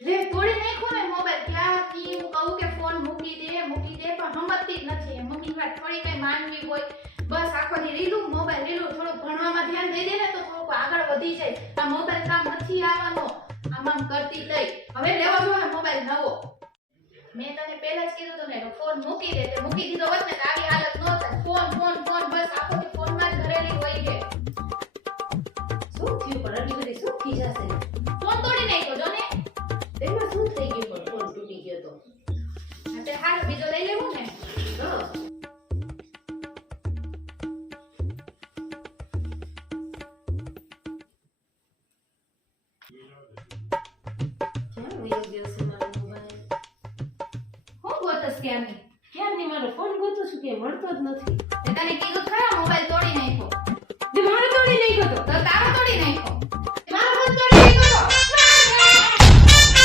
લે તોડી નાખ્યો ને મોબાઈલ ક્યાંથી હું કહું કે ફોન મૂકી દે પણ સમજતી જ નથી મમ્મી વાત થોડી કઈ માનવી હોય બસ આખો દી રીલું થોડું ભણવામાં ધ્યાન દઈ દે ને તો થોડુંક આગળ વધી જાય આ મોબાઈલ કામ નથી આવવાનો આમ કરતી લઈ હવે લેવો જોઈએ મોબાઈલ નવો મેં તને પહેલા જ કીધું હતું ને કે ફોન મૂકી દે તે મૂકી દીધો હોત ને તો આવી હાલત ન થાય ફોન બસ આખો દી ફોનમાં જ ઘરેલી હોય છે શું થયું પણ આટલી બધી શું થઈ જશે ફોન તોડી નાખ્યો જો ને તેમાં શું થઈ ગયું પણ ફોન તૂટી ગયો તો એટલે હાલ બીજો લઈ લેવું ને હા ક્યાં વયો ગયો છે મારો મોબાઈલ હું ગોતસ ક્યારની ક્યારની મારો ફોન ગોતું છું કે મળતો જ નથી તને કીધું